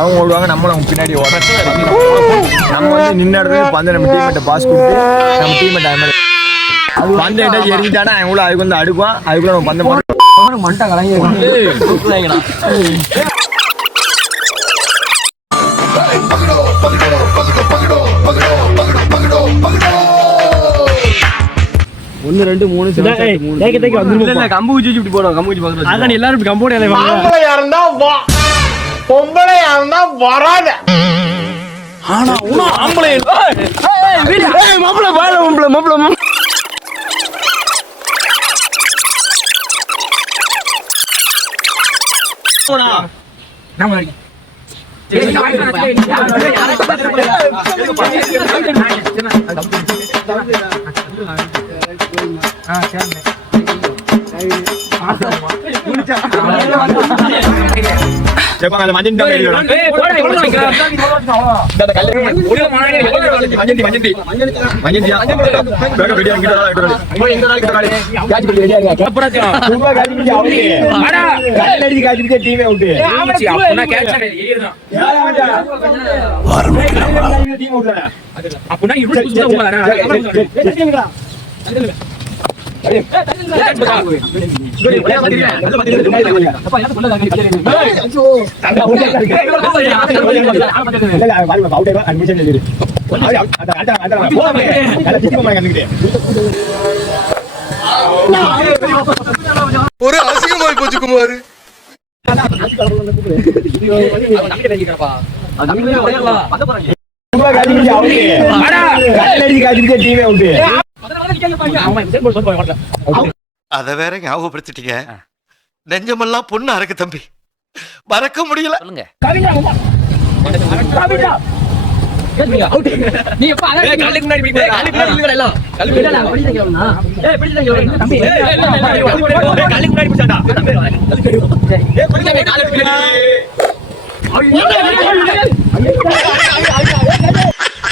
அவங்க ஓடுவாங்க நம்மளும் அவங்க பின்னாடி ஓடுறோம். நம்ம வந்து நின்ன இடத்துல பந்து நம்ம டீம்மேட்டை பாஸ் கொடுத்து நம்ம டீம்மேட் அது மாதிரி. பந்து எட்டாச்சும் எரிஞ்சிட்டானா அவன் கூட அதுக்கு வந்து அடுக்குவான். அதுக்குள்ள நம்ம பந்த போட்டு மண்டை கலங்கி ஒன்னு ரெண்டு மூணு. கம்பு குச்சி இப்படி போடும் கம்பு குச்சி பக்கத்துல அதான் எல்லாரும் இப்படி கம்போடு ஆம்பளையா இருந்தா வா. பொம்பளையா இருந்தா வராத கேட்பாங்க அந்த மஞ்சள் டப்பா இல்லையா? இந்த கல்லு. மஞ்சந்தி, மஞ்சந்தி. மஞ்சந்தியா? ஒரு அசிங்கமாய் போச்சு குமார் டீமே அவுட்டு. அத வேற ஞாபகப்படுத்திட்டீங்க. நெஞ்சமெல்லாம் பொண்ணு அறக்கு தம்பி. மறக்க முடியல.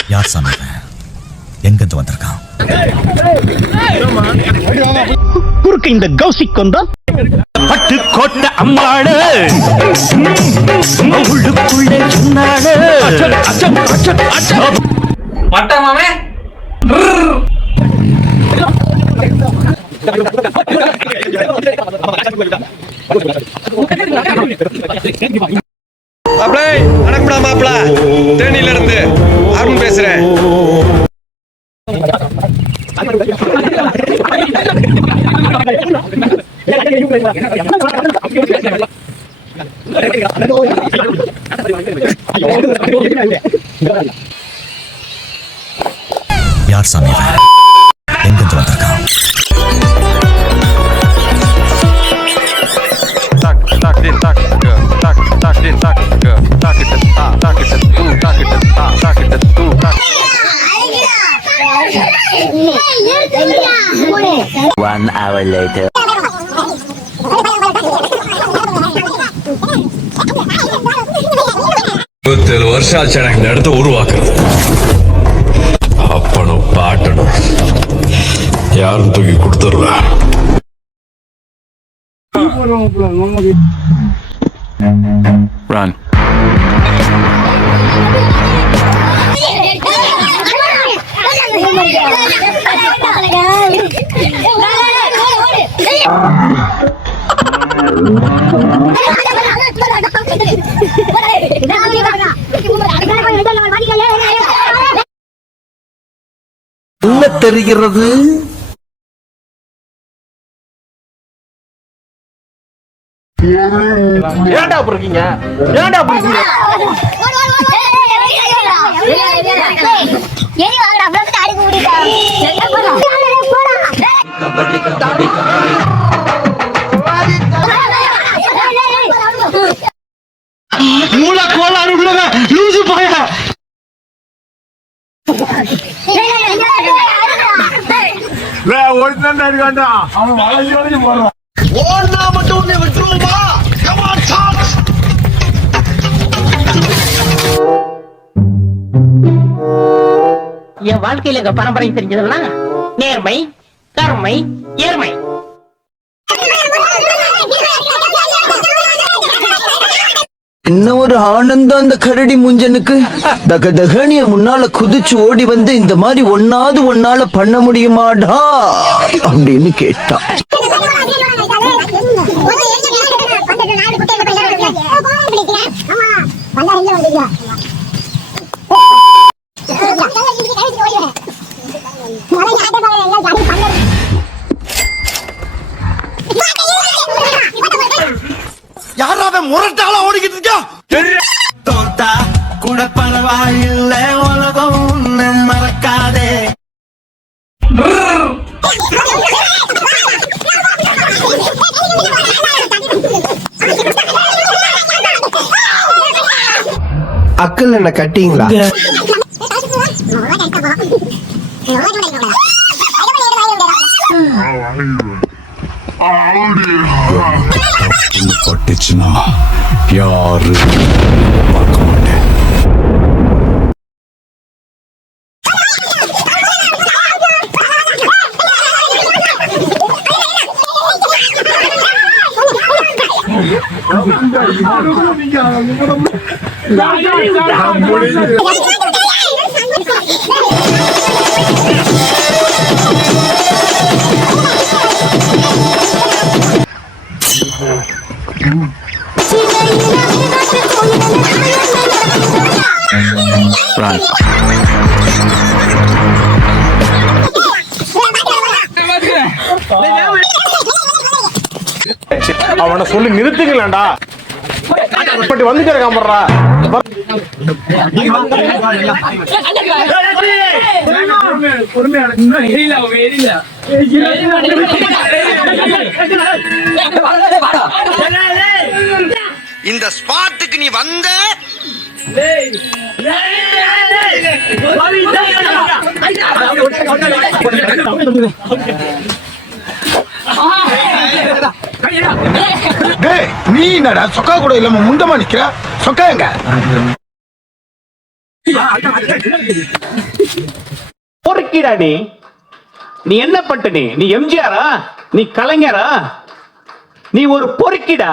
யார் சாமி? குறுக்கு இந்த கௌசிக் வந்தா பட்டு கோட்ட அம்மாடு உள்ளுக்குள்ளே சொன்னாடு மாப்பிள வணக்கம்டா மாப்பிள. தேனியில இருந்து அருண் பேசுறேன். யார் சாமி இவன்? எங்கிருந்து வந்திருக்கான் One hour later. எனக்கு இந்த இடத்த உருவாக்குறது அப்பனும் பாட்டனும் யாரும் தூக்கி கொடுத்துடல Run. தெரிகிறது? ஏன்டா அப்படி இருக்கீங்க? ஏன்டா அப்படி இருக்கீங்க? மூல கோளாறு உள்ளவ லூசு போய? ஒருத்தன் இருக்கான்டா. அவன் வளைஞ்சு வளைஞ்சு போடுறான். ஓடுனா மட்டும் உன்னை விட்டுருவோமா? Come on, talk. என் வாழ்க்கையில எங்க பரம்பரை தெரிஞ்சதெல்லாம் நேர்மை கருமை ஏர்மை என்ன ஒரு ஆனந்தம் அந்த கரடி முஞ்சனுக்கு? தக தகனிய முன்னால குதிச்சு ஓடி வந்து இந்த மாதிரி ஒன்னாவது ஒன்னால பண்ண முடியுமாடா? அப்படின்னு கேட்டான் முரட்டால ஓடிக்கிட்டு இருக்கா? தோத்தா கூட பரவாயில்ல உலகம் உன்னை மறக்காதே. அக்கல் என்ன கட்டிங்களா? பட்டுச்சுன்னா யாரு பார்க்க மாட்டேன் Run. அவனை சொல்லி நிறுத்துங்களேன்டா. இப்படி வந்துட்டு காம்படுறா இந்த ஸ்பாட்டுக்கு நீ வந்த நீ என்னடா சொக்கா கூட இல்லாம முண்டமா நிக்கிற? சொக்கா எங்க? பொறுக்கிடா நீ. நீ என்ன பட்ட நீ? நீ எம்ஜிஆரா? நீ கலைஞரா? நீ ஒரு பொறுக்கிடா.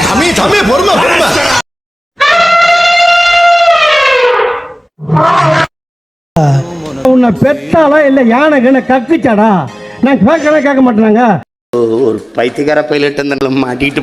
தம்பி தம்பி பொறுமை பொறுமை உன்னை பெத்தாலா இல்ல யானை கண்ண கக்குச்சாடா நான் கேட்கலாம் கேட்க மாட்டேனாங்க. ஒரு பைத்தியக்கார பைலட் அந்த மாட்டிட்டு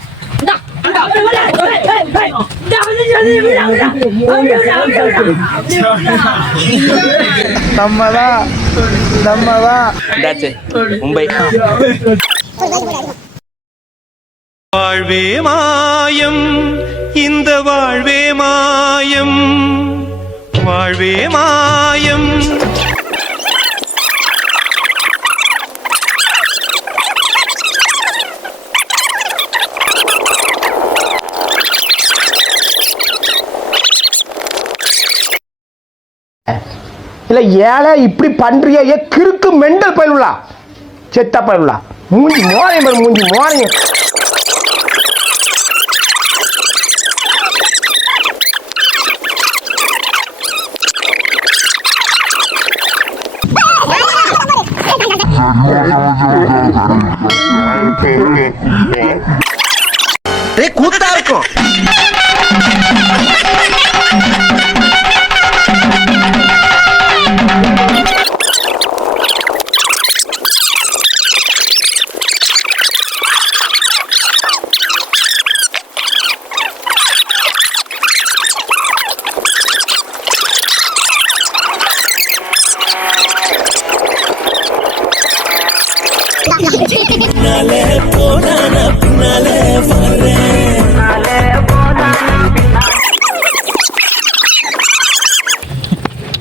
படுறப்பா மும்பை. வாழ்வே மாயம் இந்த வாழ்வே மாயம். வாழ்வே மாயம். இல்லை ஏழை இப்படி பண்றியே கிறுக்கு மெண்டல் பயிலுலா செத்தா பயிலுலா மூஞ்சி மோரையும் பாரு மூஞ்சி மோரையும். கூத்தா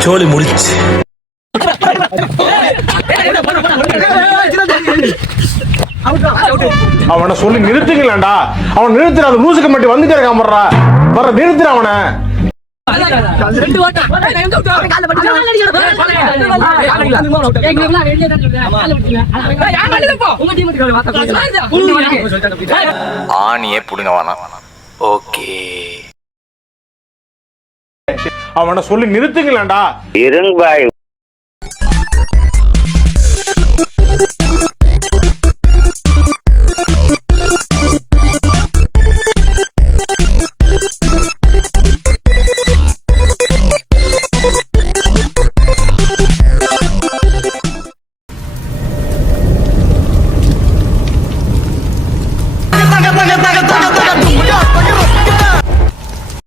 சோலி முடிச்சு அவனை சொல்லி நிறுத்துங்களேன்டா அவன் நிறுத்துற அந்த லூசுக்கு மட்டும் வந்துட்டே இருக்கான் போடுறா வர நிறுத்துற அவனை. ஆணியே புடுங்க வேணாம். ஓகே. அவனை சொல்லி நிறுத்துங்களேன்டா. இருங்க பாய்.